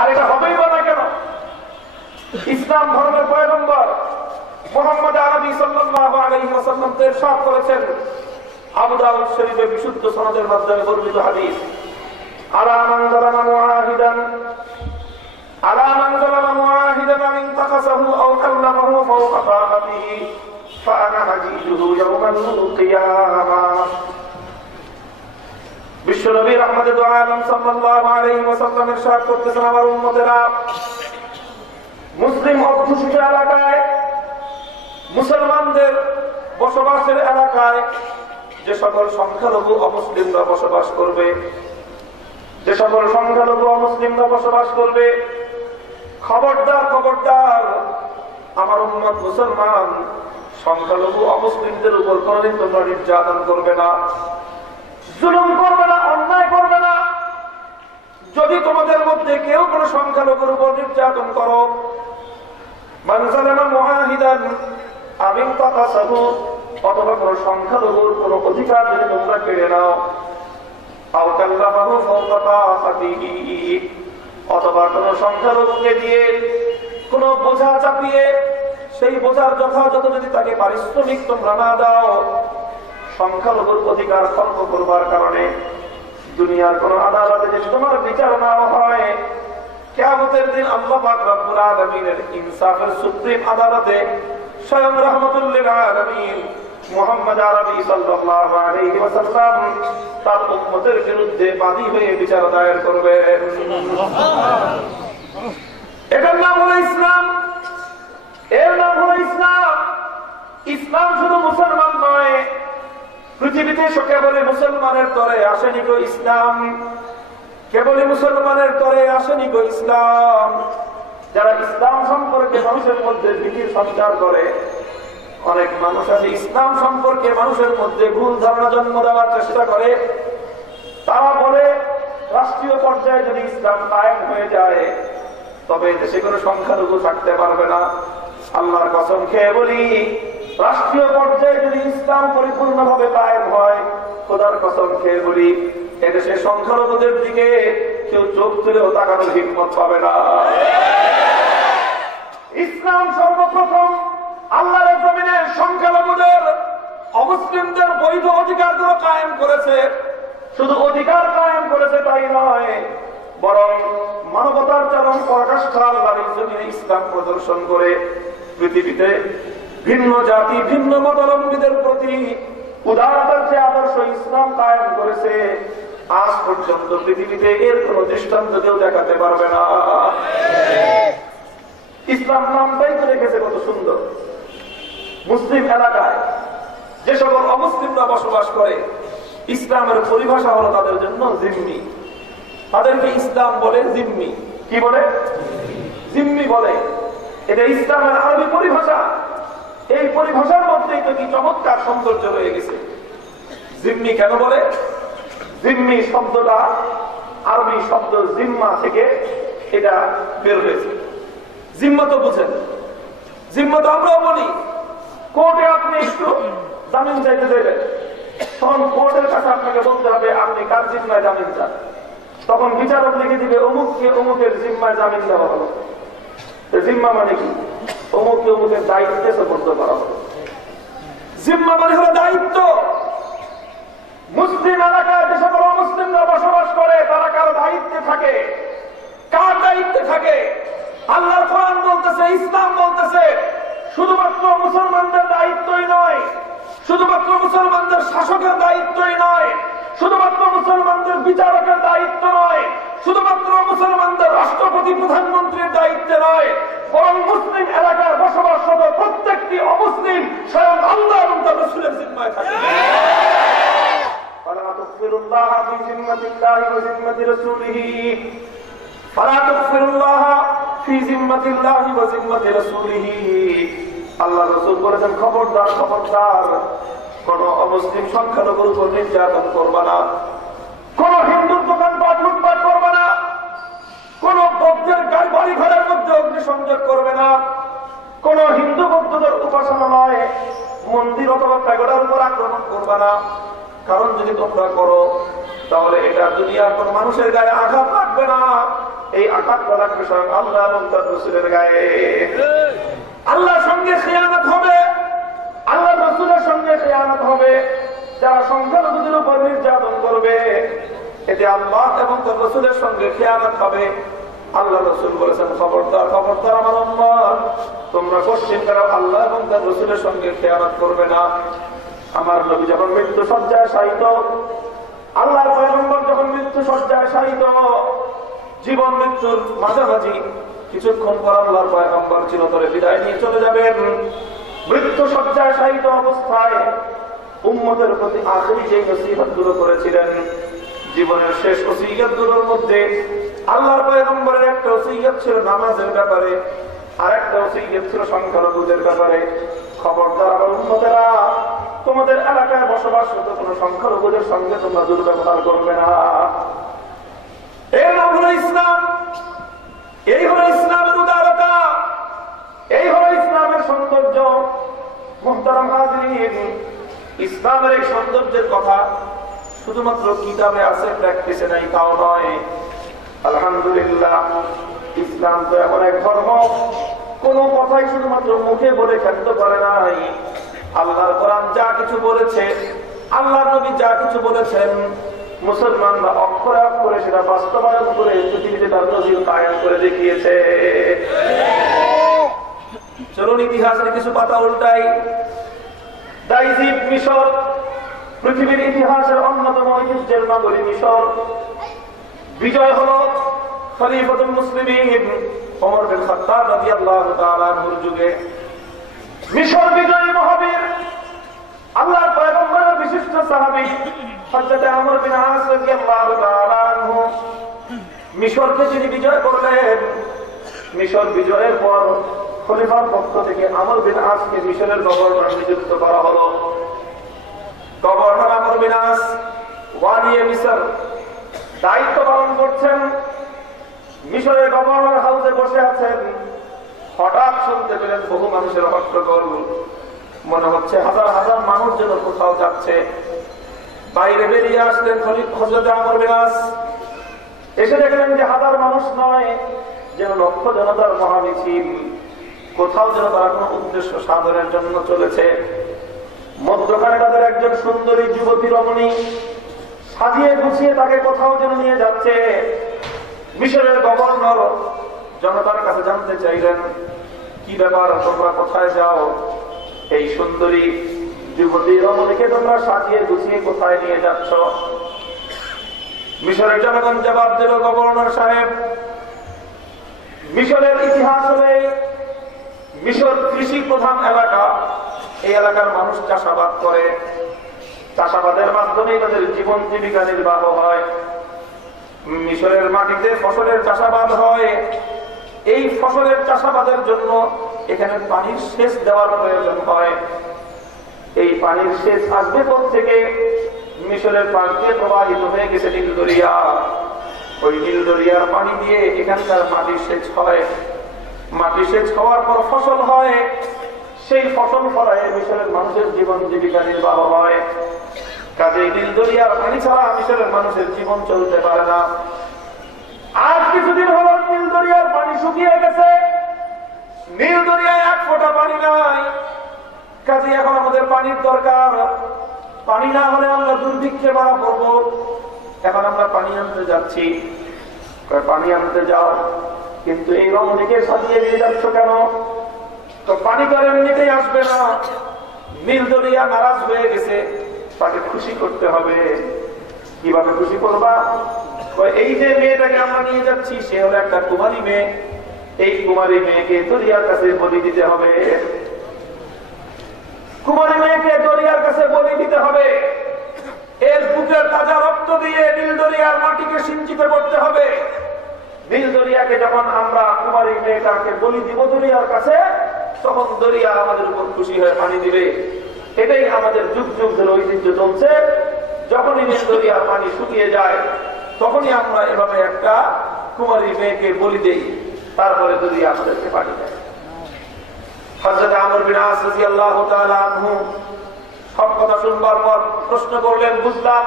আর এটা হবেই বা না কেন? ইসলাম ধর্মের পয়গম্বর মুহাম্মদ আরবি সাল্লাল্লাহু আলাইহি ওয়াসাল্লাম ইরশাদ করেছেন, আবু দাউদ শরীফে বিশুদ্ধ সনদের মাধ্যমে বর্ণিত হাদিস, আলা মান যালামা মুআহিদান আন তাকাসাহু আও কাল্লামাহু ফাওকা তাআতিহি ফাআনা হাদিদুহু ইয়াওমাল কিয়ামাহ। বিশ্বনবী রাহমাতুল আলামিন সাল্লাল্লাহু আলাইহি ওয়াসাল্লাম ইরশাদ করতেছেন, আমার উম্মতেরা, মুসলিম অধ্যুষিত এলাকায়, মুসলমানদের বসবাসের এলাকায় যে সকল সংখ্যালঘু অমুসলিমরা বসবাস করবে, যে সকল সংখ্যালঘু অমুসলিমরা বসবাস করবে, খবরদার খবরদার, আমার উম্মত মুসলমান সংখ্যালঘু অমুসলিমদের উপর কোনদিন তোমরা নির্যাতন করবে না, জুলুম করবে না, অন্যায় করবে না। যদি তোমাদের মধ্যে কেউ কোনো সংখ্যালঘুর উপর নির্যাতন করো, মান যালামা মুআহিদান আও তাকাসাহু, অথবা কোনো সংখ্যালঘুর কোনো অধিকার যদি তোমরা কেড়ে নাও, আও কাল্লামাহু ফাওকা তাআতিহি, অথবা কোনো সংখ্যালঘুকে দিয়ে কোনো বোঝা চাপিয়ে সেই বোঝার যথাযথ যদি তাকে পারিশ্রমিক তোমরা না দাও, সংখ্যালঘুর অধিকার খর্ব করবার কারণে দুনিয়ার কোন আদালতে যদি তোমার বিচার না হয়, কিয়ামতের দিন আল্লাহ পাক রব্বুল আলামিনের ইনসাফের সুপ্রিম আদালতে স্বয়ং রাহমাতুল লিল আলামিন মুহাম্মদ আরবি সাল্লাল্লাহু আলাইহি ওয়াসাল্লাম তার উম্মতের বিরুদ্ধে বাদী হয়ে বিচার দায়ের করবেন। এটার নাম হলো ইসলাম, এর নাম হলো ইসলাম। ইসলাম শুধু মুসলমান নয়, পৃথিবীতে কেবলই মুসলমানের তরে আসেনি গো ইসলাম, কেবলই মুসলমানের তরে আসেনি গো ইসলাম। যারা ইসলাম সম্পর্কে মানুষের মধ্যে ভীতির সঞ্চার করে, অনেক মানুষ আছে ইসলাম সম্পর্কে মানুষের মধ্যে ভুল ধারণা জন্ম দেওয়ার চেষ্টা করে। তারা বলে রাষ্ট্রীয় পর্যায়ে যদি ইসলাম কায়েম হয়ে যায় তবে দেশে কোনো সংখ্যালঘু থাকতে পারবে না। আল্লাহর কসম খেয়ে বলি, রাষ্ট্রীয় পর্যায়ে যদি ইসলাম পরিপূর্ণভাবে কায়েম হয়, খোদার কসম খেয়ে বলি, এদেশে সংখ্যালঘুদের দিকে কেউ চোখ তুলেও তাকানোর হিম্মত পাবে না। ইসলাম সর্বপ্রথম আল্লাহর জমিনে সংখ্যালঘুদের, অমুসলিমদের বৈধ অধিকারগুলো কায়েম করেছে। শুধু অধিকার কায়েম করেছে তাই নয়, বরং মানবতার চরম পরাকাষ্ঠা আল্লাহর জমিনে ইসলাম প্রদর্শন করে পৃথিবীতে ভিন্ন জাতি, ভিন্ন মতাবলম্বীদের প্রতি উদারতার যে আদর্শ ইসলাম কায়েম করেছে, আজ পর্যন্ত পৃথিবীতে এর কোন দৃষ্টান্ত কেউ দেখাতে পারবে না। ইসলাম নামটাই তো রেখেছে কত সুন্দর। মুসলিম এলাকায় যে সকল অমুসলিমরা বসবাস করে, ইসলামের পরিভাষা হলো তাদের জন্য জিম্মি। তাদেরকে ইসলাম বলে জিম্মি। কি বলে? জিম্মি বলে। এটা ইসলামের আরবি পরিভাষা। এই পরিভাষার মধ্যেই তো কি চমৎকার সৌন্দর্য রয়ে গেছে। জিম্মি কেন বলে? জিম্মি শব্দটা আরবি শব্দ জিম্মা থেকে এটা বের হয়েছে। জিম্মা তো বুঝেন, জিম্মা তো আমরাও বলি। কোর্টে আপনি একটু জামিন চাইতে দেবেন, তখন কোর্টের কাছে আপনাকে বলতে হবে আপনি কার জিম্মায় জামিন চান। তখন বিচারক লিখে দিবে অমুককে অমুকের জিম্মায় জামিন দেওয়া হলো। জিম্মা মানে কি? অমুককে অমুকের দায়িত্বে সুপর্দ করা হলো। জিম্মা মানে হলো দায়িত্ব। মুসলিম এলাকায় যে সকল অমুসলিমরা বসবাস করে তারা কারো দায়িত্বে থাকে। কার দায়িত্বে থাকে? আল্লাহর কোরআন বলতেছে, ইসলাম বলতেছে শুধুমাত্র মুসলমানদের দায়িত্বই নয়, শুধুমাত্র মুসলমানদের শাসকের দায়িত্বই নয়, শুধুমাত্র মুসলমানদের বিচারকের দায়িত্ব নয়, শুধুমাত্র মুসলমানদের রাষ্ট্রপতি প্রধানমন্ত্রীর দায়িত্ব নয়, বরং মুসলিম এলাকার বসবাসরত প্রত্যেকটি অমুসলিম স্বয়ং আল্লাহ এবং তার রাসূলের জিম্মায় থাকে। ফালা তুগফিরুল্লাহ ফি জিম্মাতিল্লাহি ওয়া জিম্মাতি রাসূলিহি, ফালা তুগফিরুল্লাহ ফি জিম্মাতিল্লাহি ওয়া জিম্মাতি রাসূলিহি। আল্লাহ রাসূল বলেছেন, খবরদার খবরদার, কোন অমুসলিম সংখ্যালঘুর উপর নির্যাতন করবে না, কোন হিন্দুর দোকানপাট লুটপাট করবে না, কোন বৌদ্ধের বাড়ি ঘরের মধ্যে অগ্নিসংযোগ করবে না, কোন হিন্দু বৌদ্ধদের উপাসনালয় মন্দির অথবা প্যাগোডার উপর আক্রমণ করবে না। কারণ যদি তোমরা করো তাহলে এটা দুনিয়ার কোন মানুষের গায়ে আঘাত লাগবে না, এই আঘাতটা লাগবে স্বয়ং আল্লাহ এবং তার রাসূলের গায়ে। আল্লাহর সঙ্গে খিয়ানত হবে, আল্লাহ রাসূলের সঙ্গে খিয়ানত হবে। যারা সংখ্যালঘুদের উপর নির্যাতন করবে, এতে আল্লাহ এবং তার রাসূলের সঙ্গে খিয়ানত হবে। আল্লাহ রাসূল বলেছেন, খবরদার খবরদার আমার উম্মত, তোমরা কোশ্চিন করো আল্লাহ এবং তার রাসূলের সঙ্গে খিয়ানত করবে না। আমার নবী যখন মৃত্যু সজ্জায় শায়িত, আল্লাহর পয়গম্বর যখন মৃত্যু সজ্জায় শায়িত, জীবন মৃত্যুর মাঝামাঝি কিছুক্ষণ পর আল্লাহর পয়গম্বর চিরতরে বিদায় নিয়ে চলে যাবেন। মৃত্যু সজ্জায় শায়িত অবস্থায় উম্মতের প্রতি আখিরি যে নসিহতগুলো করেছিলেন, জীবনের শেষ ওসিয়তগুলোর মধ্যে আল্লাহর পয়গম্বরের একটা ওসিয়ত ছিল নামাজের ব্যাপারে, আর একটা ওসিয়ত ছিল সংখ্যালঘুদের ব্যাপারে। খবরদার আমার উম্মতেরা, তোমাদের এলাকায় বসবাসরত কোন সংখ্যালঘুদের সঙ্গে তোমরা দুর্ব্যবহার করবে না। এর নাম হলো ইসলাম। এই হলো ইসলামের উদারতা, এই হলো ইসলামের সৌন্দর্য। মুহতারাম হাজিরিন, ইসলামের এই সৌন্দর্যের কথা শুধুমাত্র কিতাবে আছে, প্র্যাকটিসে নাই তাও নয়। আলহামদুলিল্লাহ, ইসলাম তো এমন এক ধর্ম, কোন কথাই শুধুমাত্র মুখে বলে ক্ষান্ত করে নাই। আল্লাহর কোরআন যা কিছু বলেছে, আল্লাহর নবী যা কিছু বলেছেন, মুসলমানরা অক্ষরে অক্ষরে সেটা বাস্তবায়ন করে পৃথিবীতে তার নজির কায়েম করে দেখিয়েছে। চলুন ইতিহাসের কিছু পাতা উল্টাই। মিশর পৃথিবীর ইতিহাসের অন্যতম ঐতিহ্যের নগরী মিশর। বিজয় হলো খলিফাতুল মুসলিমিন ওমর বিন খাত্তাব রাদিয়াল্লাহু তাআলা আনহুর যুগে। মিশর বিজয়ী মহাবীর আল্লাহর পয়গম্বরের বিশিষ্ট সাহাবী হযরত আমর বিন আস রাদিয়াল্লাহু তাআলা আনহু মিশরকে যিনি বিজয় করলেন, মিশর বিজয়ের পর খলিফার পক্ষ থেকে আমর বিন আসকে মিশরের গভর্নর নিযুক্ত করা হলো। গভর্নর আমর বিন আস ওয়ালিয়ে মিশর দায়িত্ব পালন করছেন। মিশরের গভর্নর হাউসে বসে আছেন, হঠাৎ শুনতে পেলেন বহু মানুষের হট্টগোল। মনে হচ্ছে হাজার হাজার মানুষ যেন কোথাও যাচ্ছে। বাইরে বেরিয়ে আসলেন হযরত আমর বিন আস, এসে দেখলেন যে হাজার মানুষ নয়, যেন লক্ষ জনতার মহামিছিল। কোথাও যেন তারা কোন উদ্দেশ্য সাধনের জন্য চলেছে। মধ্যখানে তাদের একজন সুন্দরী যুবতী রমণী সাজিয়ে গুছিয়ে তাকে কোথাও যেন নিয়ে যাচ্ছে। মিশরের গভর্নর জনতার কাছে জানতে চাইলেন, কি ব্যাপার, তোমরা কোথায় যাও? এই সুন্দরী যুবতী রমণীকে তোমরা সাজিয়ে গুছিয়ে কোথায় নিয়ে যাচ্ছ? মিশরের জনগণ জবাব দিল, গভর্নর সাহেব, মিশরের ইতিহাস হলে মিশর কৃষি প্রধান এলাকা। এই এলাকার মানুষ চাষাবাদ করে, চাষাবাদের মাধ্যমে তাদের জীবন জীবিকা নির্বাহ হয়। মিশরের মাটিতে ফসলের চাষাবাদ হয়। এই ফসলের চাষাবাদের জন্য এখানে পানির সেচ দেওয়ার প্রয়োজন হয়। এই পানির সেচ আসবে থেকে মিশরের পাশ দিয়ে প্রবাহিত হয়ে গেছে নীল দরিয়া। ওই নীল দরিয়ার পানি দিয়ে এখানকার মাটির সেচ হয়। মাটি সেচ হওয়ার পর ফসল হয়। সেই ফসল ফলায় মিশরের মানুষের জীবন জীবিকা নির্বাহ হয়। কাজে নীল দরিয়ার পানি ছাড়া মিশরের মানুষের জীবন চলতে পারে না। আজ কিছুদিন হলো নীল দরিয়ার পানি শুকিয়ে গেছে, নীল দরিয়ায় এক ফোঁটা পানি নাই। কাজে এখন আমাদের পানির দরকার। পানি না হলে আমরা দুর্ভিক্ষে মারা পড়বো। এখন আমরা পানি আনতে যাচ্ছি। পানি আনতে যাও, কিন্তু এই রমণীকে সাজিয়ে নিয়ে যাচ্ছ কেন? তো পানি তো এমনিতেই আসবে না, নীল দরিয়া নারাজ হয়ে গেছে, তাকে খুশি করতে হবে। কিভাবে খুশি করবা? এই যে মেয়েটাকে আমরা নিয়ে যাচ্ছি, সে হলো একটা কুমারী মেয়ে। এই কুমারী মেয়েকে দরিয়ার কাছে বলি দিতে হবে। কুমারী মেয়েকে দরিয়ার কাছে বলি দিতে হবে। এর বুকের তাজা রক্ত দিয়ে নীল দরিয়ার মাটিকে সিঞ্চিত করতে হবে। নীল দরিয়াকে যখন আমরা কুমারী মেয়েটাকে বলি দিব দরিয়ার কাছে, তখন দরিয়া আমাদের উপর খুশি হয়ে পানি দিবে। এটাই আমাদের যুগ যুগ ধরে ঐতিহ্য চলছে। যখনই নীল দরিয়ার পানি শুকিয়ে যায়, তখনই আমরা এভাবে একটা কুমারী মেয়েকে বলি দেই, তারপরে দরিয়া আমাদেরকে পানি দেয়। হযরত আমর বিন আস রাদিয়াল্লাহু তাআলা আনহু সব কথা শুনবার পর প্রশ্ন করলেন, বুঝলাম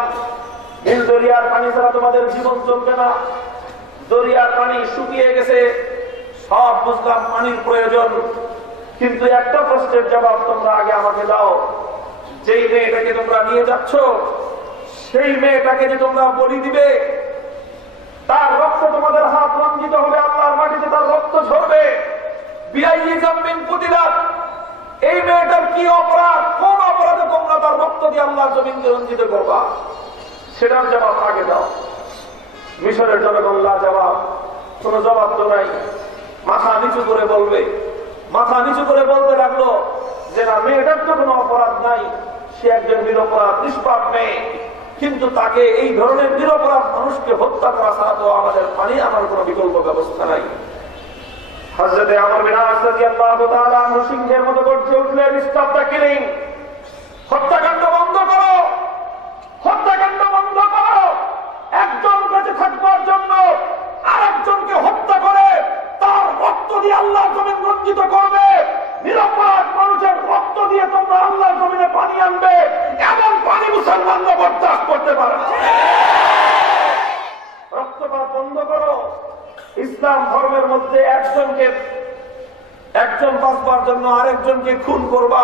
নীল দরিয়ার পানি ছাড়া তোমাদের জীবন চলবে না। দরিয়ার পানি শুকিয়ে গেছে, সব বুঝলাম পানির প্রয়োজন, কিন্তু একটা প্রশ্নের জবাব তোমরা আগে আমাকে দাও, যেই মেয়েটাকে তোমরা নিয়ে যাচ্ছ সেই মেয়েটাকে যে তোমরা বলি দিবে, তার রক্ত তোমাদের হাত রঞ্জিত হবে, আল্লাহর মাটিতে তার রক্ত ঝরবে, এই মেয়েটার কি অপরাধ, কোন অপরাধে তোমরা তার রক্ত দিয়ে আল্লাহর জমিনকে রঞ্জিত করবা, সেটার জবাব আগে দাও। মিশরের জনগণ জবাব, কোন জবাব তো নাই, মাথা নিচু করে বলবে। মাথা নিচু করে বলতে লাগলো যে না, মেয়েটার তো কোনো অপরাধ নাই, সে একজন নিরপরাধ নিষ্পাপ মেয়ে, কিন্তু তাকে এই ধরনের নিরপরাধ মানুষকে হত্যা করা ছাড়া তো আমাদের পানি আমার কোনো বিকল্প ব্যবস্থা নাই। হযরতে আমর বিন আস রাদিয়াল্লাহু তাআলা আনহু সিংহের মতো গর্জে উঠলেন, স্টপ দ্য কিলিং, হত্যাকাণ্ড বন্ধ করো, হত্যাকাণ্ড বন্ধ করো। একজন বেঁচে থাকবার জন্য আরেকজনকে হত্যা করে তার রক্ত দিয়ে আল্লাহর জমিন রঞ্জিত করবে, নিরপরাধ মানুষের রক্ত দিয়ে তোমরা আল্লাহর জমিনে পানি আনবে, এমন পানি মুসলমানরা বরদাস্ত করতে পারে না। রক্তপাত বন্ধ করো। ইসলাম ধর্মের মধ্যে একজন বাঁচবার জন্য আরেকজনকে খুন করবা,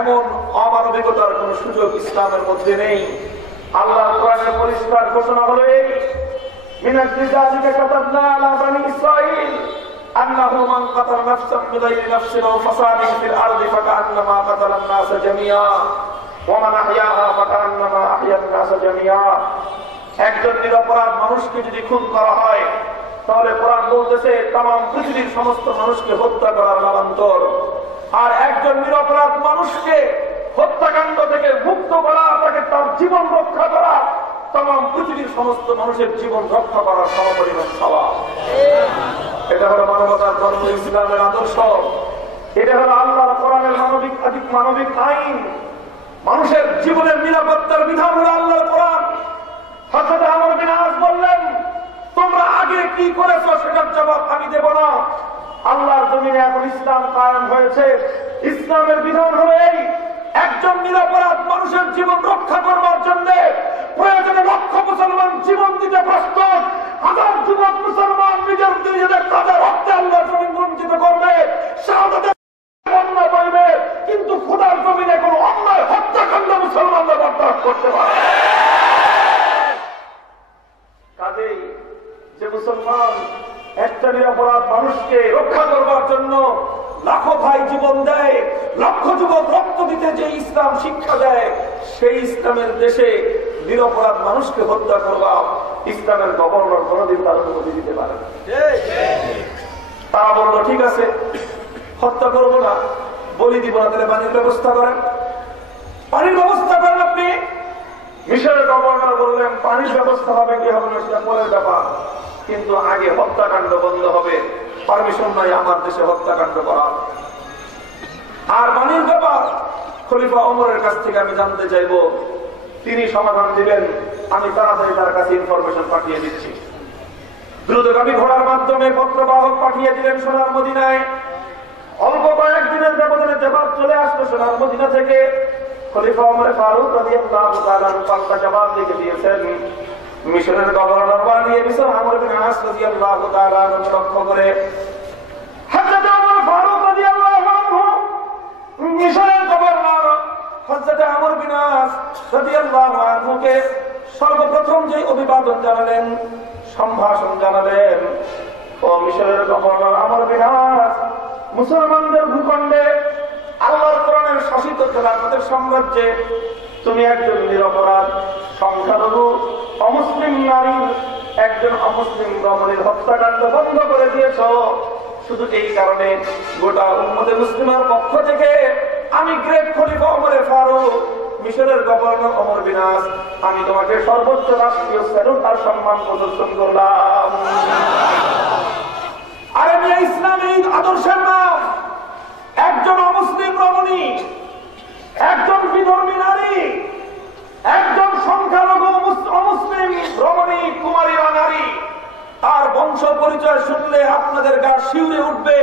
এমন অমানবিকতার কোন সুযোগ ইসলামের মধ্যে নেই। আল্লাহ কোরআনে পরিষ্কার ঘোষণা হলো এই, মিনাজ রিজালিকা কাতাবনা আলা বানি ইসরাঈল আন্নাহু মান কাতালা নাফসান বিগাইরি নাফসিন আও ফাসাদিন ফিল আরদি ফাকান্নামা কাতালান নাস জামিআ ওয়া মান আহইয়াহা ফাকান্নামা আহইয়ান নাস জামিআ। একজন নিরপরাধ মানুষকে যদি খুন করা হয়, তাহলে কোরআন বলতেছে তামাম পৃথিবীর সমস্ত মানুষকে হত্যা করার নামান্তর। আর একজন নিরপরাধ মানুষকে হত্যাকাণ্ড থেকে মুক্ত করা, তাকে তার জীবন রক্ষা করা, তামাম পৃথিবীর সমস্ত মানুষের জীবন রক্ষা করার সমপরিমাণ সওয়াব। এটা হলো মানবতার ধর্ম, ইসলামের আদর্শ। এটা হলো আল্লাহর কোরআনের মানবিক আইন। মানুষের জীবনের নিরাপত্তার বিধান হলো আল্লাহর কোরআন। হযরত আমর বিন আস বললেন, তোমরা আগে কি করেছো সেটার জবাব আমি দেব না। আল্লাহর জমিনে এখন ইসলাম কায়েম হয়েছে, ইসলামের বিধান হলো এই, একজন নিরপরাধ মানুষের জীবন রক্ষা করবার জন্য প্রয়োজনে লক্ষ মুসলমান জীবন দিতে প্রস্তুত। হাজার যুবক মুসলমান নিজেদের তাজা রক্তে আল্লাহর জমিন বঞ্চিত করবে, শাহাদাতের বন্যা বইবে, কিন্তু খোদার জমিনে কোনো অন্যায় হত্যাকাণ্ড মুসলমানরা বরদাস্ত করতে পারে। কাজেই যে মুসলমান একটা নিরপরাধ মানুষকে রক্ষা করবার জন্য লাখো ভাই জীবন দেয়, লক্ষ যুবক রক্ত দিতে যে ইসলাম শিক্ষা দেয়, সেই ইসলামের দেশে নিরপরাধ মানুষকে হত্যা করবা, ইসলামের গভর্নর কোনদিন তার অনুমতি দিতে পারে না। তারা বললো ঠিক আছে, হত্যা করবো না, বলি দিব না, তাহলে পানির ব্যবস্থা করেন। পানির ব্যবস্থা করেন আপনি। মিশরের গভর্নর বললেন পানির ব্যবস্থা হবে কি হবে না সেটা পরের ব্যাপার, কিন্তু আগে হত্যাকাণ্ড বন্ধ হবে। পারমিশন নাই আমার দেশে হত্যাকাণ্ড করা। আর পানির ব্যাপার খলিফা ওমরের কাছ থেকে আমি জানতে চাইব, তিনি সমাধান দিলেন। আমি তাড়াতাড়ি তার কাছে ইনফরমেশন পাঠিয়ে দিচ্ছি। দ্রুতগামী ঘোড়ার মাধ্যমে পত্রবাহক পাঠিয়ে দিলেন সোনার মদিনায়। অল্প কয়েকদিনের ব্যবধানে জবাব চলে আসলো সোনার মদিনা থেকে। খলিফা ওমর ফারুক রাদিয়াল্লাহু তাআলা পাল্টা জবাব লিখে দিয়েছেন। মিশরের গভর্নর বানিয়ে মিশর আমর বিন আস রাদিয়াল্লাহু তাআলা লক্ষ্য করে হযরত ওমর ফারুক রাদিয়াল্লাহু আনহু মিশরের গভর্নর হযরত আমর বিন আস রাদিয়াল্লাহু আনহুকে সর্বপ্রথম যে অভিবাদন জানালেন, সম্ভাষণ জানালেন, ও মিশরের গভর্নর আমর বিন আস, মুসলমানদের ভূখণ্ডে আল্লাহর কোরআনের শাসিত খেলাফতের সাম্রাজ্যে তুমি একজন নিরপরাধ সংখ্যালঘু অমুসলিম নারী, একজন অমুসলিম রমণীর হত্যাকাণ্ড বন্ধ করে দিয়েছ। শুধু এই কারণে গোটা উম্মতে মুসলিমের পক্ষ থেকে আমি গ্রেট খলিফা ওমর ফারুক, মিশরের গভর্নর ওমর বিন আস, আমি তোমাকে সর্বোচ্চ রাষ্ট্রীয় স্যালুট আর সম্মান প্রদর্শন করলাম। আর আমি ইসলামিক আদর্শের নাম একজন অমুসলিম রমণী, একজন বিধর্মী নারী, একজন সংখ্যালঘু অমুসলিম রমণী কুমারী বা নারী, তার বংশ পরিচয় শুনলে আপনাদের গা শিউরে উঠবে।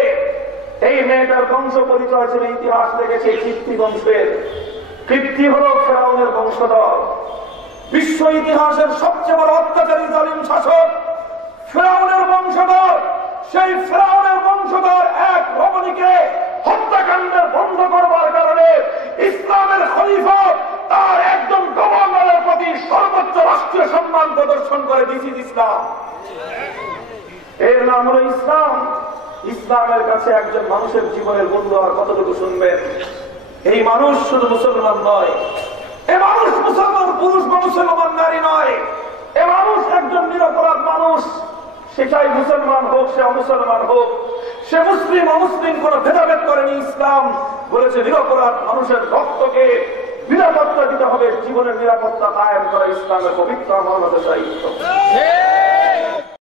এই মেয়েটার বংশ পরিচয় ছিল, ইতিহাস দেখেছে, কীর্তি বংশের। কীর্তি হল ফেরাউনের বংশধর, বিশ্ব ইতিহাসের সবচেয়ে বড় অত্যাচারী জালিম শাসক ফিরআউনের বংশধর, সেই ফিরআউনের বংশধর এক রমণীকে হত্যাকাণ্ডের বন্ধ করবার কারণে ইসলামের খলিফা তার একজন গভর্নরের প্রতি সর্বোচ্চ রাষ্ট্রীয় সম্মান প্রদর্শন করে দিস ইজ ইসলাম। এর নাম হলো ইসলাম। ইসলামের কাছে একজন মানুষের জীবনের মূল্য আর কতটুকু শুনবেন? এই মানুষ শুধু মুসলমান নয়, এ মানুষ মুসলমান পুরুষ বা মুসলমান নারী নয়, এ মানুষ একজন নিরপরাধ মানুষ। সেটাই মুসলমান হোক সে অমুসলমান হোক, সে মুসলিম অমুসলিম কোন ভেদাভেদ করেনি। ইসলাম বলেছে নিরপরাধ মানুষের রক্তকে নিরাপত্তা দিতে হবে, জীবনের নিরাপত্তা কায়েম করা ইসলামের পবিত্র আমাদের দায়িত্ব।